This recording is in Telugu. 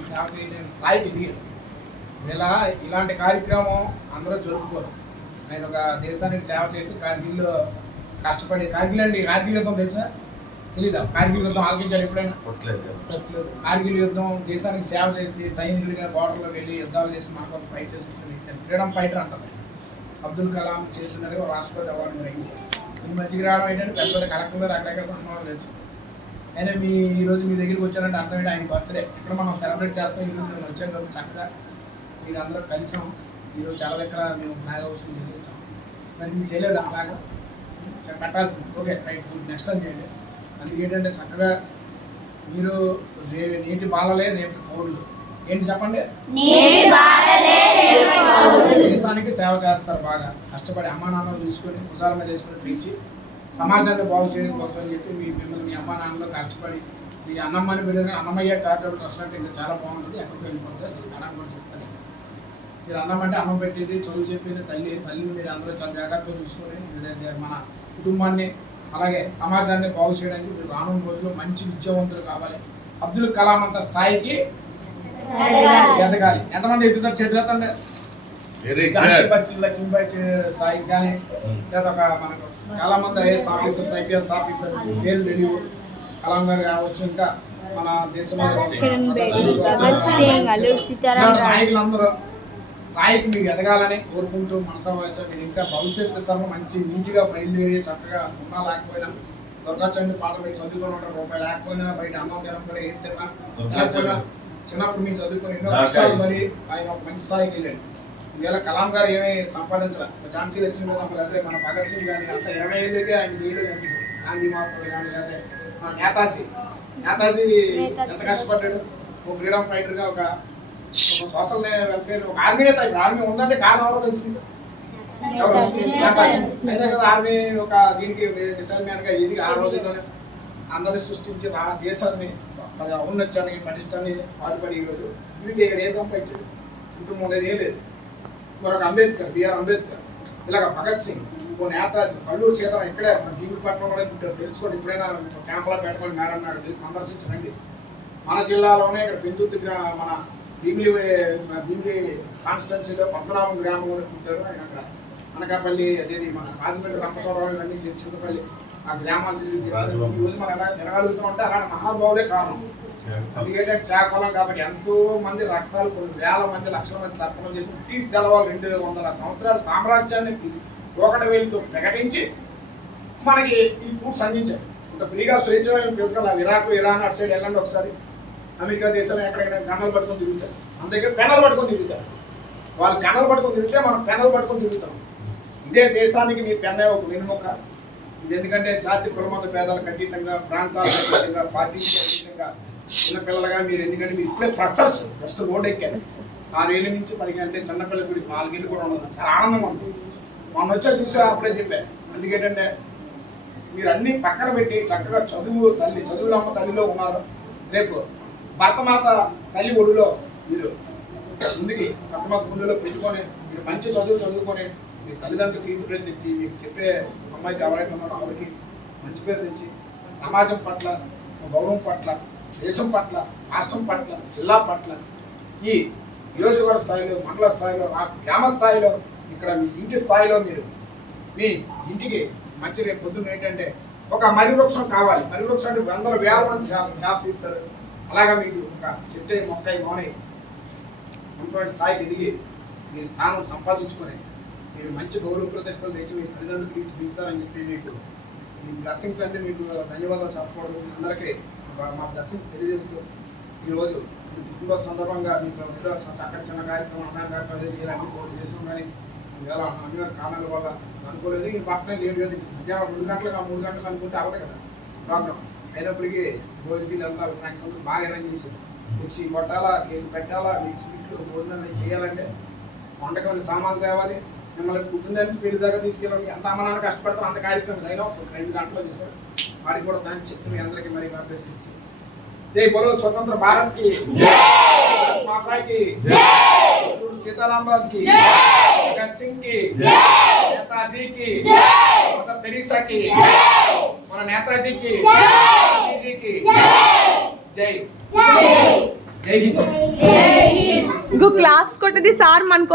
దేశానికి సేవ చేయలేని స్థాయికి ఎదిగారు. ఇలాంటి కార్యక్రమం అందరూ జరుపుకోరు. ఆయన ఒక దేశానికి సేవ చేసి కార్గిల్లో కష్టపడి కార్గిల్ యుద్ధం తెలుసా? తెలీదా? కార్గిల్ యుద్ధం ఆలోచించారు ఎప్పుడైనా? కార్గిల్ యుద్ధం దేశానికి సేవ చేసి సైనికుడిగా బార్డర్లో వెళ్ళి యుద్ధాలు చేసి మనకు ఫైట్ చేసి ఫ్రీడమ్ ఫైటర్ అంటారు. అబ్దుల్ కలాం చేస్తున్నది రాష్ట్రపతి అవార్డు మరి ఈ మధ్యకి రావడం ఏంటంటే పెద్ద పెద్ద కలెక్టర్ రకరకాల సన్మానాలు చేస్తాం. అయినా ఈరోజు మీ దగ్గరికి వచ్చారంటే అర్థమైతే ఆయన బర్త్డే ఇక్కడ మనం సెలబ్రేట్ చేస్తాం. ఈరోజు మేము వచ్చాం కాబట్టి చక్కగా మీరు అందరూ కలిసాం. ఈరోజు చాలా దగ్గర మేము ఫ్లాగ్ హౌస్ తీసుకొచ్చాం. మరి మీకు చేయలేదు అలాగా పెట్టాల్సింది. Okay right, good, next time చేయండి. అందుకే ఏంటంటే చక్కగా మీరు నీటి బాలలే రేపు పౌరులు ఏంటి చెప్పండి, దేశానికి సేవ చేస్తారు. బాగా కష్టపడి అమ్మా నాన్నలు చూసుకొని భుజాల మీద వేసుకొని పెంచి సమాజాన్ని బాగు చేయడం కోసం అని చెప్పి మిమ్మల్ని మీ అమ్మా నాన్నలు కష్టపడి ఈ అన్నమ్మని పెరిగిన అన్నమయ్య చారిటబుల్ ట్రస్ట్ అంటే ఇంకా చాలా బాగుంటుంది. ఎక్కడికి వెళ్ళిపోతుంది అన్నం కూడా చెప్తాను. మీరు అన్నం అంటే అన్నం పెట్టేది, చదువు చెప్పేది తల్లిని మీరు అందరూ చాలా జాగ్రత్తగా చూసుకొని మన కుటుంబాన్ని అలాగే సమాజాన్ని బాగు చేయడానికి మీరు రానున్న రోజుల్లో మంచి విద్యావంతులు కావాలి. అబ్దుల్ కలాం అంత స్థాయికి ఎదగాలి. ఎంతమంది ఎదుగుతారు చేతులెత్తండి. స్థాయికి కానీ లేదా ఒక మనకు చాలా మంది ఐఏఎస్ ఆఫీసర్స్ ఐపీఎస్ ఆఫీసర్ పేరు తెలియదు కలాం గారు కావచ్చు. ఇంకా మన దేశంలో నాయకులందరూ స్థాయికి మీకు ఎదగాలని కోరుకుంటూ మనసా వచ్చా మీరు ఇంకా భవిష్యత్తు తరం మంచి నీట్గా బయలుదేరి చక్కగా ఉన్నా లేకపోయినా దొరకచ్చండి పాట మీరు చదువుకొని ఉంటారు. రూపాయలు లేకపోయినా బయట అన్నం తినకపోయినా ఏం తినకపోయినా చిన్నప్పుడు మీరు చదువుకొని ఎన్నో కష్టాలు మరి ఆయన ఒక మంచి స్థాయికి వెళ్ళాడు. ఇవాళ కలాం గారు ఏమీ సంపాదించాలి. ఝాన్సీ లక్ష్మీ అయితే మన భగత్ సింగ్ కానీ అంత 20 ఏళ్ళకే ఆయన జైలు కనిపిస్తుంది. గాంధీ మహాత్ముడు కానీ లేకపోతే మన నేతాజీ ఎంత కష్టపడ్డాడు. ఒక ఫ్రీడమ్ ఫైటర్గా ఒక సోషల్ వెల్ఫేర్ ఒక ఆర్మీ నేత. ఇప్పుడు ఆర్మీ ఉందంటే కారణం ఎవరో తెలిసింది అయితే కదా ఆర్మీ ఒక దీనికి మిసైల్ మ్యాన్గా ఎదిగి ఆ రోజుల్లోనే అందరినీ సృష్టించి ఆ దేశాన్ని ఔన్నత్యాన్ని పటిష్టాన్ని పాటుపడి ఈరోజు దీనికి ఇక్కడ ఏ సంపాదించాడు కుటుంబం లేదు ఏం లేదు. మరొక అంబేద్కర్ బిఆర్ అంబేద్కర్ ఇలాగ భగత్ సింగ్ ఓ నేతాజీ కల్లూరు సీతారాం ఇక్కడే మన భీమిలి పట్టణంలో తెలుసుకోండి. ఎప్పుడైనా క్యాంపులో పెట్టుకొని మేడం నాడు వెళ్ళి సందర్శించండి. మన జిల్లాలోనే ఇక్కడ పెందుర్తి మన భీమిలి కాన్స్టిట్యున్సీలో పద్మనాభం గ్రామంలో పుట్టారు. ఆయన అక్కడ అనకాపల్లి అదేది మన రాజమండ్రి రంపచోడవరం ఇవన్నీ చింతపల్లి ఆ గ్రామాలు తిరిగి ఈ రోజు మనం ఎలా తిరగలుగుతామంటే అలాంటి మహానుభావులే కారణం. ఎందుకంటే చాకోలం కాబట్టి ఎంతో మంది రక్తాలు కొన్ని వేల మంది లక్షల మంది తర్పణం చేసి బ్రిటిష్ తెలవాలి 200 సంవత్సరాల సామ్రాజ్యాన్ని ఒకటి వేలుతో ప్రకటించి మనకి ఈ ఫుడ్స్ అందించారు. ఇంత ఫ్రీగా స్వేచ్ఛమైన తెలుసుకోవాలి. ఇరాక్ ఇరాన్ అటు సైడ్ వెళ్ళండి ఒకసారి. అమెరికా దేశంలో ఎక్కడైనా గన్నలు పట్టుకొని తిరుగుతారు. మన దగ్గర పెనలు పట్టుకొని తిరుగుతారు. వాళ్ళు గన్నలు పట్టుకొని తిరిగితే మనం పెనలు పట్టుకొని తిరుగుతాం. ఇదే దేశానికి మీ పెన్నే ఒక వెనుముక. ఇది ఎందుకంటే జాతి కులమత భేదాలకు అతీతంగా ప్రాంతాలకు అతీతంగా పార్టీకి అతీతంగా చిన్నపిల్లలుగా మీరు ఎందుకంటే మీరు ఇప్పుడే ఫ్రెషర్స్ జస్ట్ రోడ్ ఎక్కారు. 6 ఏళ్ళ నుంచి 10 అంటే చిన్నపిల్లల గుడి 4 ఏళ్ళు కూడా ఉండదు. చాలా ఆనందంగా ఉంది. మొన్న వచ్చా చూసా అప్పుడే చెప్పాను. అందుకేంటంటే మీరు అన్ని పక్కన పెట్టి చక్కగా చదువులమ్మ తల్లిలో ఉన్నారు. రేపు భర్తమాత తల్లి ఒడిలో మీరు ముందుకి భర్తమాత గుండెలో పెట్టుకొని మీరు మంచి చదువుకొని మీ తల్లిదండ్రులు తీర్పు పేరు తెచ్చి మీకు చెప్పే అమ్మాయికి ఎవరైతే ఉన్నారో ఆవిడకి మంచి పేరు తెచ్చి సమాజం పట్ల గౌరవం పట్ల దేశం పట్ల రాష్ట్రం పట్ల జిల్లా పట్ల ఈ నియోజకవర్గ స్థాయిలో మండల స్థాయిలో గ్రామ స్థాయిలో ఇక్కడ మీ ఇంటి స్థాయిలో మీరు మీ ఇంటికి మంచి రేపు పొద్దున్న ఏంటంటే ఒక మర్రి వృక్షం కావాలి. మర్రి వృక్షం అంటే వందల వేల మంది చేప తీరుతారు. అలాగా మీకు ఒక చెట్టు మొక్కై మోనై ఉన్నటువంటి స్థాయికి ఎదిగి మీ స్థానం సంపాదించుకొని మీరు మంచి గౌరవ ప్రతిష్టలు తెచ్చి మీ తల్లిదండ్రులు తీస్తారని చెప్పి మీకు మీ బ్లెస్సింగ్స్ అంటే మీకు ధన్యవాదాలు చెప్పకూడదు. అందరికీ మా బ్లెస్సింగ్స్ తెలియజేస్తూ ఈరోజు పుట్టినరోజు సందర్భంగా మీకు ఏదో చక్కటి చిన్న కార్యక్రమం అన్నదాన కార్యక్రమం చేయాలని పోటీ చేసాం. కానీ ఇలా అన్ని కారణాల వల్ల అనుకోలేదు. ఈ పక్కనే లేట్గా తెచ్చి మధ్యాహ్నం 2 గంటలకు 3 గంటలకు అనుకుంటే అవ్వదు కదా ప్రోగ్రామ్. అయినప్పటికీ భోజనం అంతా ఫ్రెండ్స్ అందరూ బాగా అరేంజ్ చేశారు. మిక్సీ కొట్టాలా, కేక్ పెట్టాలా, మీకు స్వీట్లు భోజనం చేయాలంటే వంటకం సామాన్లు తేవాలి. మిమ్మల్ని పుట్టిన నుంచి పెళ్లి దాకా తీసుకెళ్ళాలి. ఎంత అమ్మనాన్ని కష్టపడతారు అంత కార్యక్రమం అయినా 2 గంటల్లో చేశారు. వాడికి కూడా దాన్ని చెప్పి మీ అందరికీ మరీ ఆపేసిస్తుంది. జై బోలో స్వతంత్ర భారత్ కి, మాతాకి, सीताराम राज की, भगत सिंह की, नेताजी की, मदर तेरेसा की, మన నేతాజీ की, गांधी जी की जय। జై హింద్. ఇంకో క్లాప్స్ కొట్టది సార్ మనకు